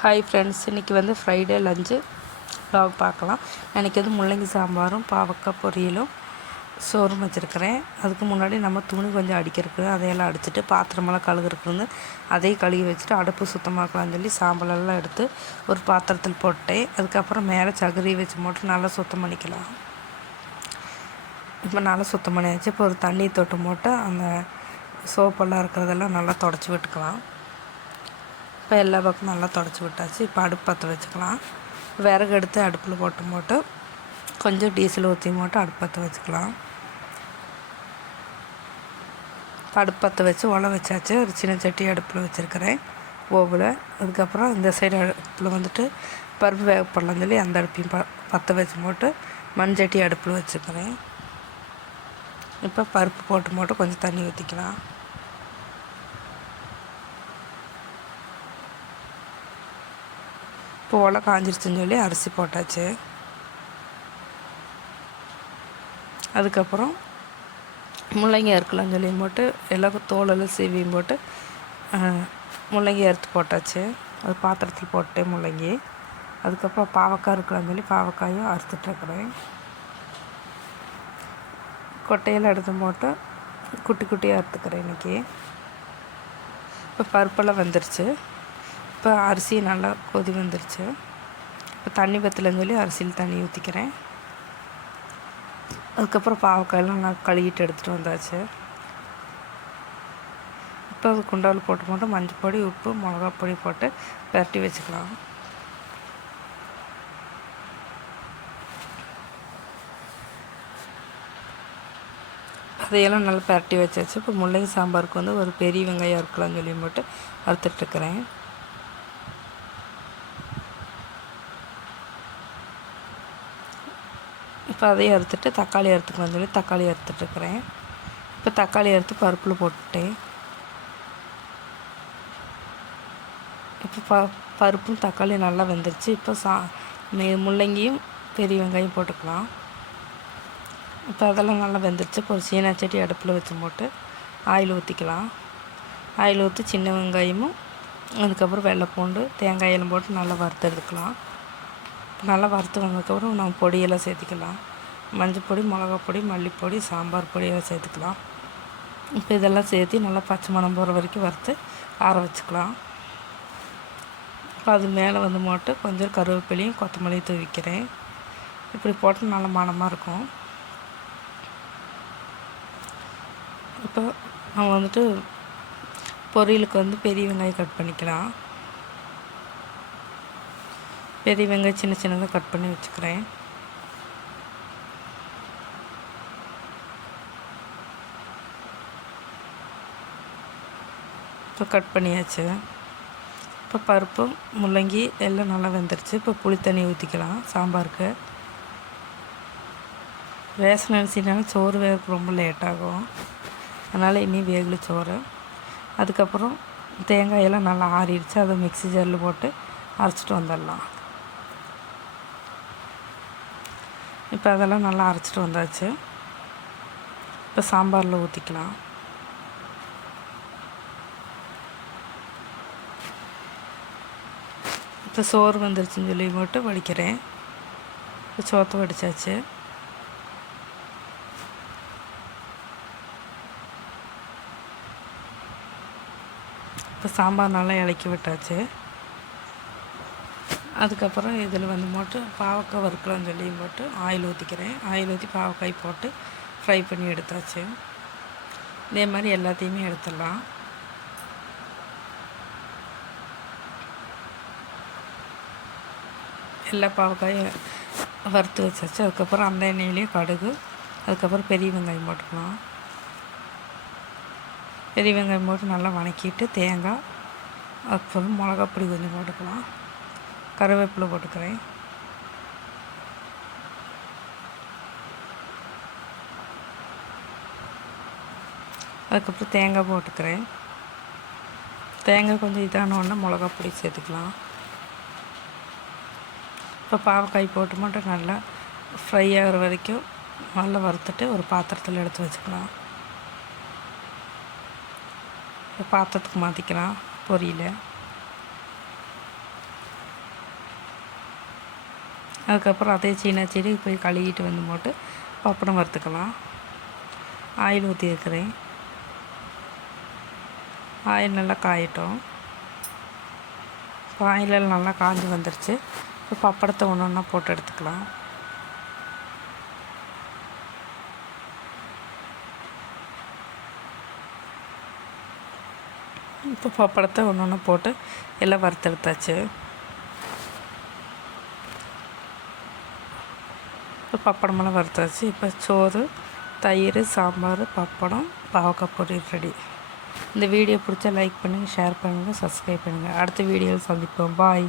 Hi friends, இன்றைக்கி வந்து Friday lunch vlog பார்க்கலாம். எனக்கு வந்து முள்ளங்கி சாம்பாரும் பாவக்காய் பொரியலும் சோறும் வச்சுருக்கிறேன். அதுக்கு முன்னாடி நம்ம துணி கொஞ்சம் அடிக்கிறதுக்கு அதையெல்லாம் அடிச்சுட்டு பாத்திரமெல்லாம் கழுகுறதுக்கு அதையும் கழுகி வச்சுட்டு அடுப்பு சுத்தமாக்கலாம்னு சொல்லி சாம்பலெல்லாம் எடுத்து ஒரு பாத்திரத்தில் போட்டேன். அதுக்கப்புறம் மேலே சகரி வச்சு போட்டு நல்லா சுத்தம் பண்ணிக்கலாம். இப்போ நல்லா சுத்தம் பண்ணியாச்சு. இப்போ ஒரு தண்ணி தொட்டு போட்டு அந்த சோப்பெல்லாம் இருக்கிறதெல்லாம் நல்லா தொடச்சி விட்டுக்கலாம். இப்போ எல்லா பக்கமும் நல்லா தொடச்சி விட்டாச்சு. இப்போ அடுப்பு பற்ற வச்சுக்கலாம். விறகு எடுத்து அடுப்பில் போட்டு கொஞ்சம் டீசல் ஊற்றி போட்டு அடுப்பு பற்ற வச்சுக்கலாம். அடுப்பு பற்ற வச்சு உலை வச்சாச்சு. ஒரு சின்ன சட்டி அடுப்பில் வச்சுருக்கிறேன் ஓவில். அதுக்கப்புறம் இந்த சைடு அடுப்பில் வந்துட்டு பருப்பு வேகப்படலாம்னு சொல்லி அந்த அடுப்பையும் பற்ற வச்சு போட்டு மண்சட்டி அடுப்பில் வச்சுக்கிறேன். இப்போ பருப்பு போட்டு கொஞ்சம் தண்ணி ஊற்றிக்கலாம். இப்போ உலை காஞ்சிருச்சுன்னு சொல்லி அரிசி போட்டாச்சு. அதுக்கப்புறம் முள்ளங்கி அறுக்கலாம்னு சொல்லி போட்டு எல்லாம் தோலெல்லாம் சீவியும் போட்டு முள்ளங்கி அறுத்து போட்டாச்சு. அது பாத்திரத்தில் போட்டேன் முள்ளங்கி. அதுக்கப்புறம் பாவக்காய் இருக்கலாம்னு சொல்லி பாவக்காயும் அறுத்துட்ருக்குறேன். கொட்டையெல்லாம் எடுத்து போட்டு குட்டி குட்டியாக அறுத்துக்கிறேன் இன்றைக்கி. இப்போ பருப்பெல்லாம் வந்துருச்சு. இப்போ அரிசி நல்லா கொதி வந்துருச்சு. இப்போ தண்ணி பற்றலன்னு சொல்லி அரிசியில் தண்ணி ஊற்றிக்கிறேன். அதுக்கப்புறம் பாவக்காயெல்லாம் நல்லா கழுவிட்டு எடுத்துகிட்டு வந்தாச்சு. இப்போ அது குண்டாவில் போட்டு மஞ்சள் பொடி, உப்பு, மிளகா பொடி போட்டு பரட்டி வச்சுக்கலாம். அதையெல்லாம் நல்லா பரட்டி வச்சாச்சு. இப்போ முள்ளங்கி சாம்பாருக்கு வந்து ஒரு பெரிய வெங்காயம் இருக்கலாம்னு சொல்லி போட்டு அறுத்துட்ருக்கிறேன். இப்போ அதையும் அறுத்துட்டு தக்காளி அறுத்துக்கலாம் சொல்லி தக்காளி அறுத்துட்ருக்கிறேன். இப்போ தக்காளி அறுத்து பருப்பில் போட்டுட்டேன். இப்போ பருப்பும் தக்காளியும் நல்லா வெந்துருச்சு. இப்போ முள்ளங்கியும் பெரிய வெங்காயம் போட்டுக்கலாம். இப்போ அதெல்லாம் நல்லா வெந்துருச்சு. இப்போ ஒரு சீனாச்சட்டி அடுப்பில் வச்சு போட்டு ஆயில் ஊற்றிக்கலாம். ஆயில் ஊற்றி சின்ன வெங்காயமும் அதுக்கப்புறம் வெள்ளை பூண்டு தேங்காயெல்லாம் போட்டு நல்லா வறுத்து எடுத்துக்கலாம். நல்லா வறுத்து வந்ததுக்கப்புறம் நம்ம பொடியெல்லாம் சேர்த்துக்கலாம். மஞ்சள் பொடி, மிளகா பொடி, மல்லிப்பொடி, சாம்பார் பொடியெல்லாம் சேர்த்துக்கலாம். இப்போ இதெல்லாம் சேர்த்து நல்லா பச்சை மணம் போகிற வரைக்கும் வறுத்து ஆற வச்சுக்கலாம். இப்போ அது மேலே வந்து போட்டு கொஞ்சம் கருவேப்பிலையும் கொத்தமல்லியும் தூவிக்கிறேன். இப்படி போட்டு நல்லா மணமாக இருக்கும். இப்போ நம்ம வந்துட்டு பொரியலுக்கு வந்து பெரிய வெங்காயம் கட் பண்ணிக்கலாம். பெரிய வெங்காயம் சின்ன சின்னதாக கட் பண்ணி வச்சுக்கிறேன். இப்போ கட் பண்ணியாச்சு. இப்போ பருப்பு முள்ளங்கி எல்லாம் நல்லா வெந்துருச்சு. இப்போ புளி தண்ணி ஊற்றிக்கலாம் சாம்பாருக்கு. ரேஷன் அரிசினாலும் சோறு வேக ரொம்ப லேட்டாகும். அதனால் இனி வேகல சோறு. அதுக்கப்புறம் தேங்காயெல்லாம் நல்லா ஆறிடுச்சு. அதை மிக்ஸி ஜாரில் போட்டு அரைச்சிட்டு வந்துடலாம். இப்போ அதெல்லாம் நல்லா அரைச்சிட்டு வந்தாச்சு. இப்போ சாம்பாரில் ஊற்றிக்கலாம். இப்போ சோறு வந்துருச்சுன்னு சொல்லி போட்டு வடிக்கிறேன். இப்போ சோத்தை வடித்தாச்சு. இப்போ சாம்பார் நல்லா இலக்கி விட்டாச்சு. அதுக்கப்புறம் இதில் வந்து போட்டு பாவக்காய் வறுக்கலாம்னு சொல்லி போட்டு ஆயில் ஊற்றிக்கிறேன். ஆயில் ஊற்றி பாவக்காய் போட்டு ஃப்ரை பண்ணி எடுத்தாச்சு. இதே மாதிரி எல்லாத்தையுமே எடுத்துடலாம். எல்லா பாவக்காயும் வறுத்து வச்சாச்சு. அதுக்கப்புறம் அந்த எண்ணெயிலேயே கடுகு, அதுக்கப்புறம் பெரிய வெங்காயம் போட்டுக்கலாம். பெரிய வெங்காயம் போட்டு நல்லா வதக்கிட்டு தேங்காய், அதுக்கப்புறம் மிளகா பொடி கொஞ்சம் போட்டுக்கலாம். கருவேப்பிலை போட்டுக்கிறேன். அதுக்கப்புறம் தேங்காய் போட்டுக்கிறேன். தேங்காய் கொஞ்சம் இதானோடனே மிளகா பொடி சேர்த்துக்கலாம். இப்போ பாவக்காய் போட்டு மட்டும் நல்லா ஃப்ரை ஆகிற வரைக்கும் நல்லா வறுத்துட்டு ஒரு பாத்திரத்தில் எடுத்து வச்சுக்கலாம். பாத்திரத்துக்கு மாற்றிக்கலாம் பொரியலை. அதுக்கப்புறம் அதே சீனாச்சட்டி போய் கழுவிட்டு வந்து போட்டு பப்படம் வறுத்துக்கலாம். ஆயில் ஊற்றி வைக்கிறேன். ஆயில் நல்லா காயட்டும். ஆயிலெல்லாம் நல்லா காஞ்சி வந்துடுச்சு. இப்போ பப்படத்தை ஒன்று ஒன்றா போட்டு எடுத்துக்கலாம். இப்போ பப்படத்தை ஒன்று ஒன்றா போட்டு எல்லாம் வறுத்தெடுத்தாச்சு. இப்போ பப்படமெல்லாம் வறுத்தாச்சு. இப்போ சோறு, தயிர், சாம்பார், பப்படம், பாவக்காய் பொரியல் ரெடி. இந்த வீடியோ பிடிச்சா லைக் பண்ணுங்கள், ஷேர் பண்ணுங்கள், சப்ஸ்கிரைப் பண்ணுங்கள். அடுத்த வீடியோவில் சந்திப்போம். பாய்.